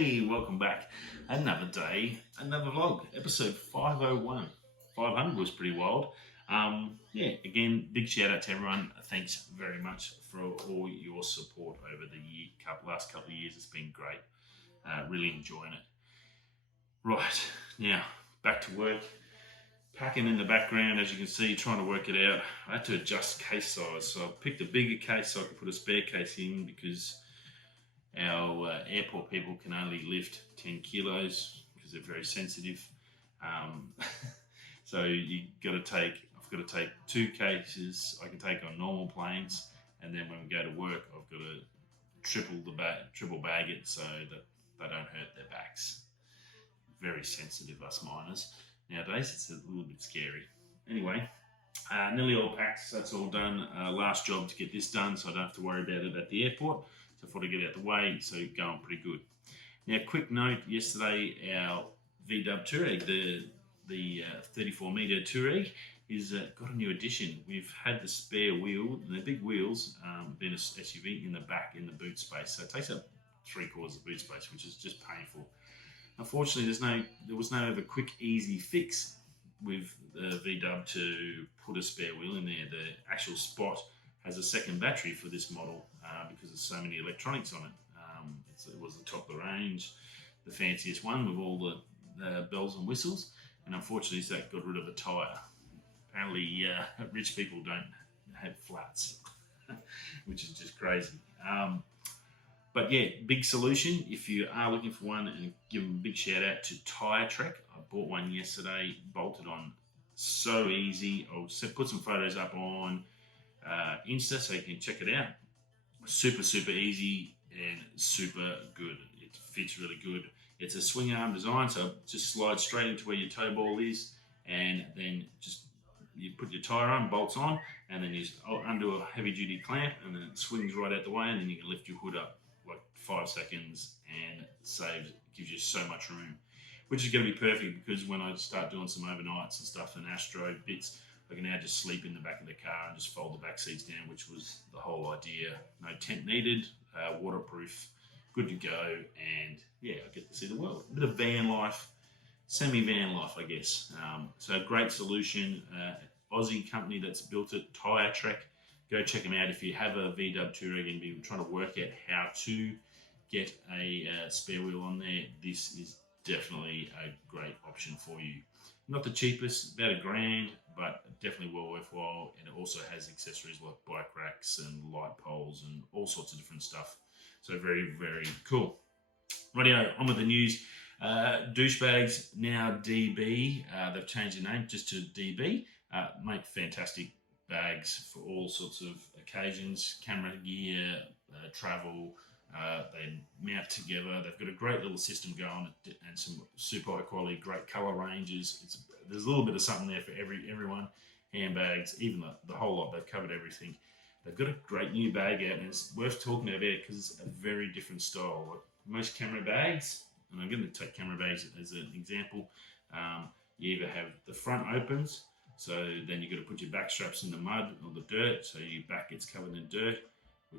Hey, welcome back. Another day, another vlog, episode 501. 500 was pretty wild. Yeah, again, big shout out to everyone. Thanks very much for all your support over the last couple of years. It's been great. Really enjoying it. Right, now back to work. Packing in the background, as you can see, trying to work it out. I had to adjust case size, so I picked a bigger case so I could put a spare case in because our airport people can only lift 10 kilos because they're very sensitive. So I've got to take 2 cases I can take on normal planes, and then when we go to work, I've got to triple bag it so that they don't hurt their backs. Very sensitive, us miners. Nowadays, it's a little bit scary. Anyway, nearly all packed, so that's all done. Last job to get this done, so I don't have to worry about it at the airport. So I thought I'd get out the way, so going pretty good. Now, quick note, yesterday our VW Touareg, the 34 metre Touareg, is got a new addition. We've had the spare wheel, and the big wheels, being an SUV, in the back, in the boot space. So it takes up 3/4 of the boot space, which is just painful. Unfortunately, there was no other quick, easy fix with the VW to put a spare wheel in there. The actual Spot has a second battery for this model because there's so many electronics on it. It was the top of the range, the fanciest one with all the bells and whistles, and unfortunately that got rid of the tyre. Apparently rich people don't have flats, which is just crazy. But yeah, big solution if you are looking for one, and give them a big shout out to Tyre Trek. I bought one yesterday, bolted on, so easy. I'll put some photos up on Insta so you can check it out. Super easy and super good. It fits really good. It's a swing arm design, so it just slides straight into where your toe ball is, and then just you put your tyre on, bolts on, and then you undo a heavy duty clamp, and then it swings right out the way, and then you can lift your hood up like 5 seconds and gives you so much room, which is going to be perfect because when I start doing some overnights and stuff and Astro bits, I can now just sleep in the back of the car and just fold the back seats down, which was the whole idea. No tent needed, waterproof, good to go, and yeah, I get to see the world. A bit of van life, semi-van life, I guess. So great solution. Aussie company that's built it, Tyre Trek. Go check them out if you have a VW Touareg and been trying to work out how to get a spare wheel on there. This is definitely a great option for you. Not the cheapest, about $1,000, but definitely well worthwhile. And it also has accessories like bike racks and light poles and all sorts of different stuff. So very cool. Rightio, on with the news. Douchebags, now DB. They've changed the name just to DB. Make fantastic bags for all sorts of occasions, camera gear, travel. They mount together. They've got a great little system going and some super high quality, great colour ranges. There's a little bit of something there for everyone. Handbags, even the whole lot. They've covered everything. They've got a great new bag out, and it's worth talking about it because it's a very different style. Like most camera bags, and I'm going to take camera bags as an example. You either have the front opens, so then you've got to put your back straps in the mud or the dirt, so your back gets covered in dirt,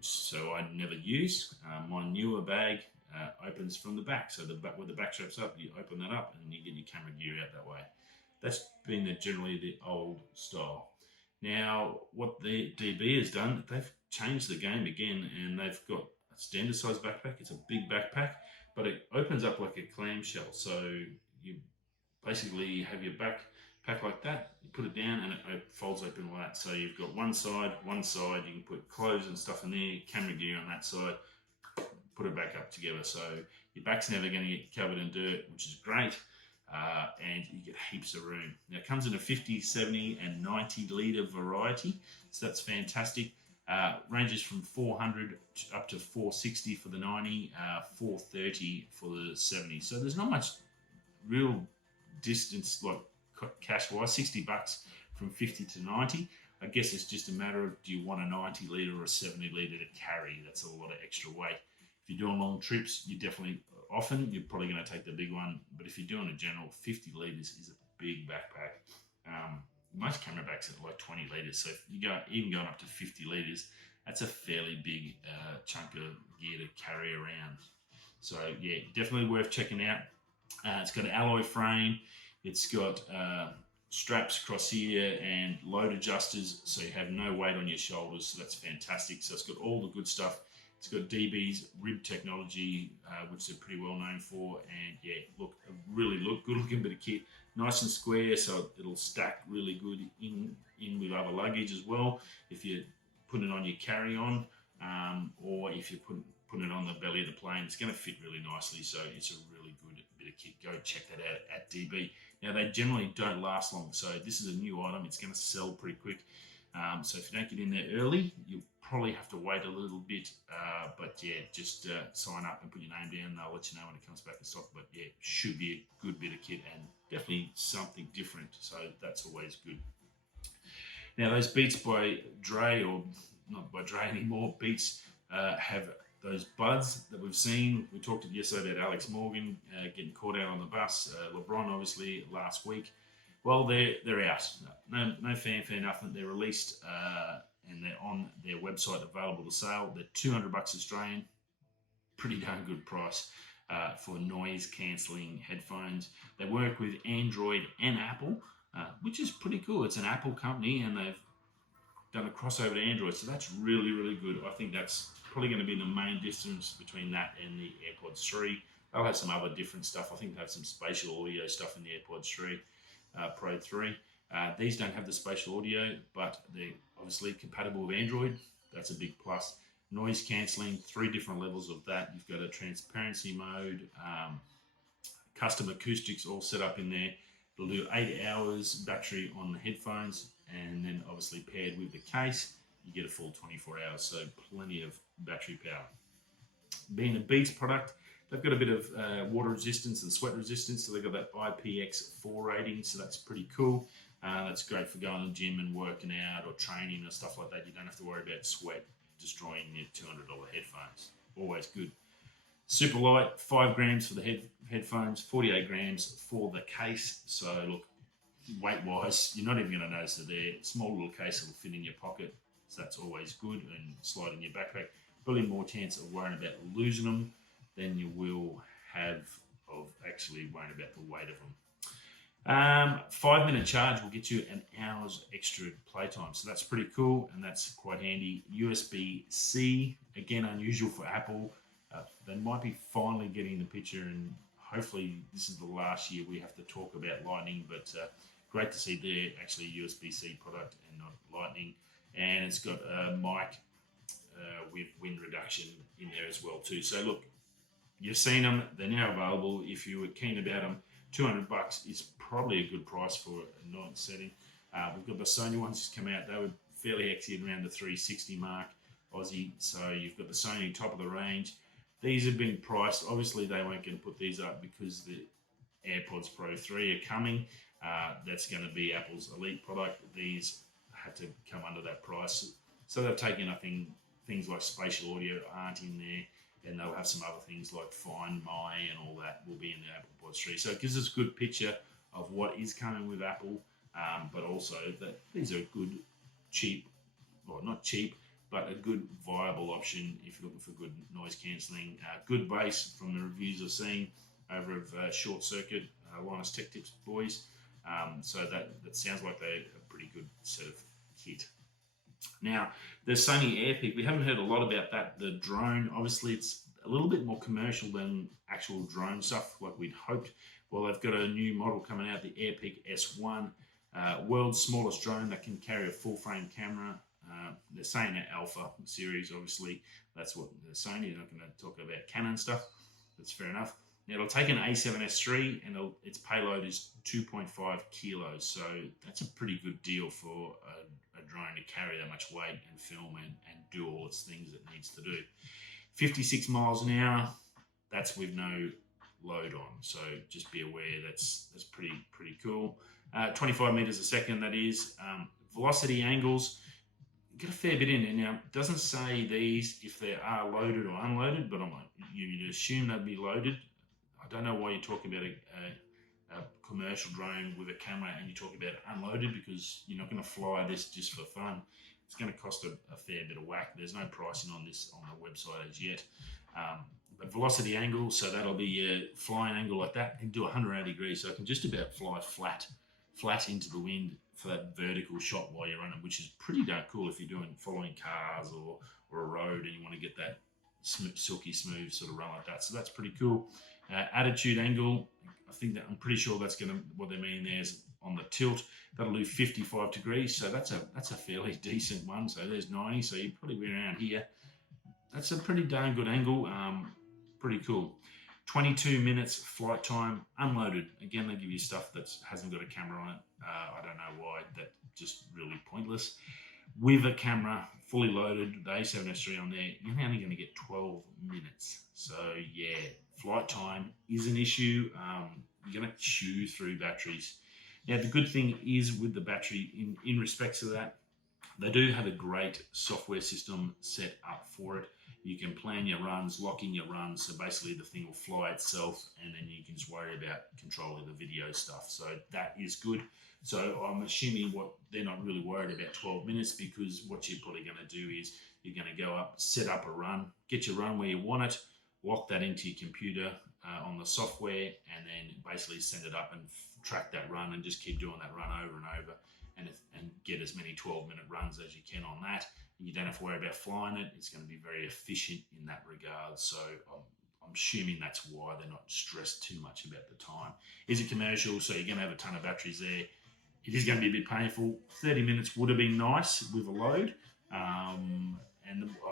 so I never use. My newer bag opens from the back, so where the back strap's up, you open that up and you get your camera gear out that way. That's been generally the old style. Now, what the DB has done, they've changed the game again, and they've got a standard size backpack. It's a big backpack, but it opens up like a clamshell, so you basically have your backpack like that, you put it down and it folds open like that. So you've got one side, you can put clothes and stuff in there, camera gear on that side, put it back up together. So your back's never going to get covered in dirt, which is great, and you get heaps of room. Now it comes in a 50, 70 and 90 litre variety, so that's fantastic. Ranges from 400 up to 460 for the 90, 430 for the 70. So there's not much real distance, like cash wise, $60 from 50 to 90. I guess it's just a matter of, do you want a 90 litre or a 70 litre to carry? That's a lot of extra weight. If you're doing long trips, you're probably going to take the big one, but if you're doing a general, 50 litres is a big backpack. Most camera bags are like 20 litres, so if you even going up to 50 litres, that's a fairly big chunk of gear to carry around. So yeah, definitely worth checking out. It's got an alloy frame. It's got straps across here and load adjusters, so you have no weight on your shoulders. So that's fantastic. So it's got all the good stuff. It's got DB's rib technology, which they're pretty well known for. And yeah, look, good looking bit of kit. Nice and square, so it'll stack really good in with other luggage as well. If you're putting it on your carry-on, or if you're putting it on the belly of the plane, it's going to fit really nicely. So it's a really good bit of kit. Go check that out at DB. Now, they generally don't last long, so this is a new item. It's going to sell pretty quick. So if you don't get in there early, you'll probably have to wait a little bit. But yeah, just sign up and put your name down, and they'll let you know when it comes back in stock. But yeah, should be a good bit of kit and definitely something different. So that's always good. Now, those Beats by Dre, or not by Dre anymore, Beats have those buds that we've seen. We talked yesterday about Alex Morgan getting caught out on the bus. LeBron, obviously, last week. Well, they're out. No fanfare, nothing. They're released and they're on their website, available to sale. They're $200 Australian. Pretty darn good price for noise cancelling headphones. They work with Android and Apple, which is pretty cool. It's an Apple company and they've done a crossover to Android, so that's really, really good. I think that's probably going to be the main difference between that and the AirPods 3. They'll have some other different stuff. I think they have some spatial audio stuff in the AirPods 3, Pro 3. These don't have the spatial audio, but they're obviously compatible with Android. That's a big plus. Noise cancelling, 3 different levels of that. You've got a transparency mode, custom acoustics all set up in there. It'll do 8 hours battery on the headphones, and then obviously paired with the case, you get a full 24 hours, so plenty of battery power. Being a Beats product, they've got a bit of water resistance and sweat resistance, so they've got that IPX4 rating, so that's pretty cool. That's great for going to the gym and working out or training or stuff like that. You don't have to worry about sweat destroying your $200 headphones. Always good. Super light, 5 grams for the headphones, 48 grams for the case. So look, weight-wise, you're not even going to notice that they're small little case that will fit in your pocket. So that's always good, and slide in your backpack. Probably more chance of worrying about losing them than you will have of actually worrying about the weight of them. 5-minute charge will get you an hour's extra playtime, so that's pretty cool and that's quite handy. USB-C, again, unusual for Apple. They might be finally getting the picture, and hopefully this is the last year we have to talk about Lightning, but great to see they're actually a USB-C product and not Lightning. And it's got a mic with wind reduction in there as well too. So look, you've seen them, they're now available. If you were keen about them, $200 is probably a good price for a night setting. We've got the Sony ones just come out. They were fairly hexy around the 360 mark Aussie. So you've got the Sony top of the range. These have been priced. Obviously, they weren't going to put these up because the AirPods Pro 3 are coming. That's going to be Apple's elite product. These had to come under that price. So they've taken, I think, things like spatial audio aren't in there, and they'll have some other things like Find My and all that will be in the Apple Pod 3. So it gives us a good picture of what is coming with Apple, but also that these are good, cheap, well, not cheap, but a good viable option if you're looking for good noise cancelling. Good bass from the reviews I've seen over of Short Circuit, Linus Tech Tips boys. So that sounds like they're a pretty good set of kit. Now, the Sony AirPic, we haven't heard a lot about that. The drone, obviously it's a little bit more commercial than actual drone stuff like we'd hoped. Well, they've got a new model coming out, the AirPic S1, world's smallest drone that can carry a full frame camera. They're saying an alpha series, obviously. That's what they're saying. You're not going to talk about Canon stuff. That's fair enough. Now, it'll take an A7S III, and its payload is 2.5 kilos. So that's a pretty good deal for a drone to carry that much weight and film and do all its things it needs to do. 56 miles an hour, that's with no load on. So just be aware that's pretty cool. 25 meters a second, that is. Velocity angles, get a fair bit in there. Now, it doesn't say these if they are loaded or unloaded, but you'd assume they'd be loaded. I don't know why you're talking about a commercial drone with a camera and you talk about unloaded, because you're not going to fly this just for fun. It's going to cost a fair bit of whack. There's no pricing on this on the website as yet. But velocity angle, so that'll be a flying angle like that, and do 180 degrees, so I can just about fly flat into the wind for that vertical shot while you're running, which is pretty darn cool if you're following cars or a road and you want to get that silky smooth sort of run like that. So that's pretty cool. Attitude angle, I think that I'm pretty sure that's what they mean there is on the tilt. That'll do 55 degrees, so that's a fairly decent one. So there's 90, so you'd probably be around here. That's a pretty darn good angle. Pretty cool. 22 minutes flight time, unloaded. Again, they give you stuff that hasn't got a camera on it. I don't know why, that's just really pointless. With a camera, fully loaded, the A7S3 on there, you're only going to get 12 minutes. So yeah, flight time is an issue. You're going to chew through batteries. Now, the good thing is with the battery, in respects to that, they do have a great software system set up for it. You can plan your runs, lock in your runs, so basically the thing will fly itself, and then you can just worry about controlling the video stuff. So that is good. So I'm assuming they're not really worried about 12 minutes, because what you're probably going to do is you're going to go up, set up a run, get your run where you want it, lock that into your computer on the software, and then basically send it up and track that run and just keep doing that run over and over, and get as many 12-minute runs as you can on that. And you don't have to worry about flying it. It's going to be very efficient in that regard. So I'm assuming that's why they're not stressed too much about the time. Is it commercial? So you're going to have a ton of batteries there. It is going to be a bit painful. 30 minutes would have been nice with a load. And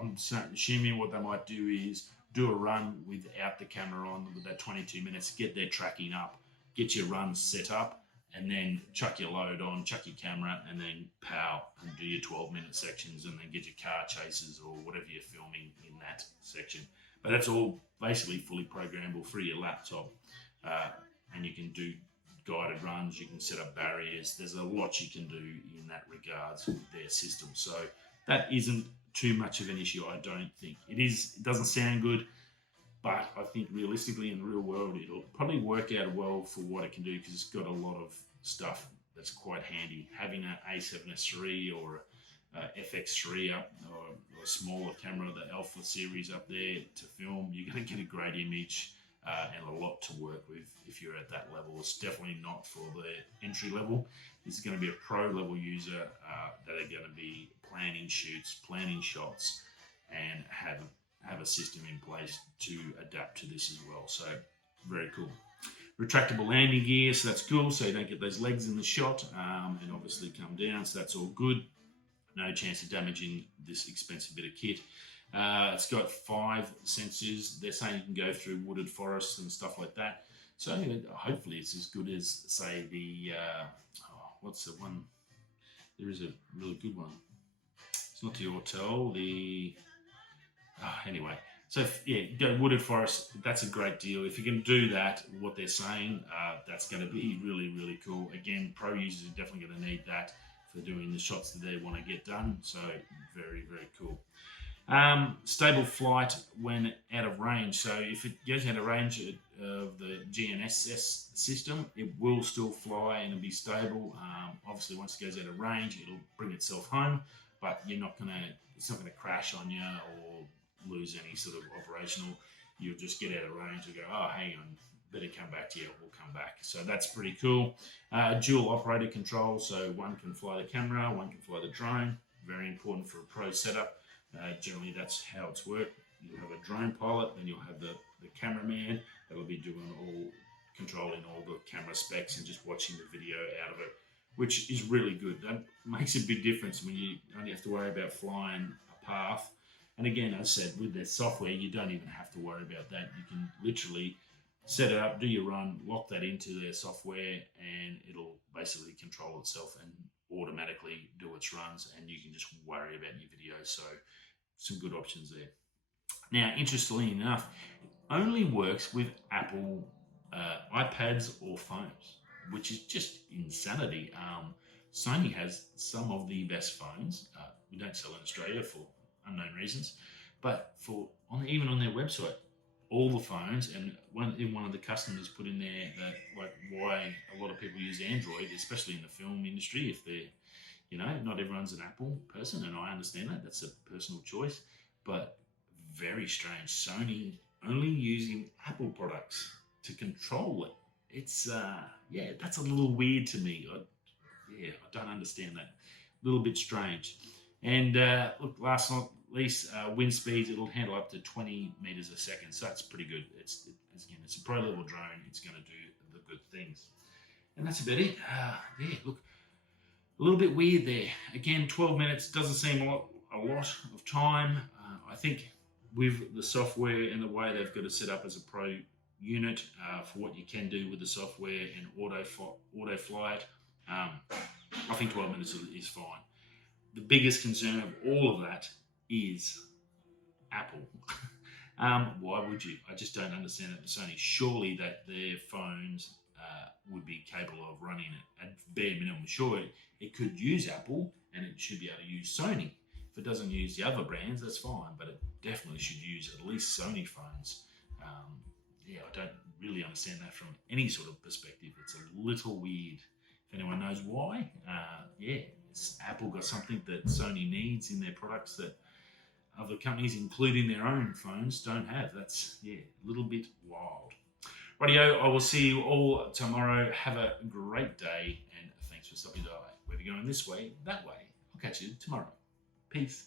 I'm assuming what they might do is do a run without the camera on with that 22 minutes, get their tracking up, get your run set up, and then chuck your load on, chuck your camera, and then pow and do your 12-minute sections, and then get your car chases or whatever you're filming in that section. But that's all basically fully programmable through your laptop, and you can do guided runs, you can set up barriers. There's a lot you can do in that regards with their system. So that isn't too much of an issue, I don't think. It doesn't sound good, but I think realistically in the real world, it'll probably work out well for what it can do, because it's got a lot of stuff that's quite handy. Having an A7S3 or a FX3 up, or a smaller camera, the Alpha series up there to film, you're going to get a great image and a lot to work with if you're at that level. It's definitely not for the entry level. This is going to be a pro level user that are going to be planning shoots, planning shots, and have a system in place to adapt to this as well. So very cool. Retractable landing gear, so that's cool, so you don't get those legs in the shot, and obviously come down, so that's all good. No chance of damaging this expensive bit of kit. It's got 5 sensors. They're saying you can go through wooded forests and stuff like that. So hopefully it's as good as, say, the, what's the one? There is a really good one. It's not the Autel, anyway. So yeah, go wooded forest, that's a great deal. If you can do that, what they're saying, that's going to be really, really cool. Again, pro users are definitely going to need that for doing the shots that they want to get done. So very, very cool. Stable flight when out of range. So if it goes out of range of the GNSS system, it will still fly and it'll be stable. Obviously, once it goes out of range, it'll bring itself home, but it's not going to crash on you or lose any sort of operational. You'll just get out of range and go, oh, hang on, better come back to you, we'll come back. So that's pretty cool. Dual operator control, so one can fly the camera, one can fly the drone. Very important for a pro setup. Generally, that's how it's worked. You'll have a drone pilot, then you'll have the cameraman that'll be controlling all the camera specs and just watching the video out of it, which is really good. That makes a big difference when you only have to worry about flying a path. And again, as I said, with their software, you don't even have to worry about that. You can literally set it up, do your run, lock that into their software, and it'll basically control itself and automatically do its runs, and you can just worry about your video. So some good options there. Now, interestingly enough, it only works with Apple iPads or phones, which is just insanity. Sony has some of the best phones. We don't sell in Australia for unknown reasons, but even on their website, all the phones, and one of the customers put in there that why a lot of people use Android, especially in the film industry, if they're, not everyone's an Apple person, and I understand that, that's a personal choice, but very strange. Sony only using Apple products to control it. It's yeah, that's a little weird to me. I don't understand that. A little bit strange. And look, last not least, wind speeds, it'll handle up to 20 meters a second, so that's pretty good. Again, it's a pro level drone. It's going to do the good things, and that's about it. Yeah, look, a little bit weird there. Again, 12 minutes doesn't seem a lot of time. I think with the software and the way they've got it set up as a pro unit for what you can do with the software and auto flight, I think 12 minutes is fine. The biggest concern of all of that is Apple. Why would you? I just don't understand it. Sony, surely that their phones would be capable of running it at bare minimum. Sure, it could use Apple and it should be able to use Sony. If it doesn't use the other brands, that's fine, but it definitely should use at least Sony phones. Yeah, I don't really understand that from any sort of perspective. It's a little weird. If anyone knows why, yeah, Apple got something that Sony needs in their products that other companies, including their own phones, don't have. That's, yeah, a little bit wild. Rightio, I will see you all tomorrow. Have a great day, and thanks for stopping by. Whether you're going this way, that way, I'll catch you tomorrow. Peace.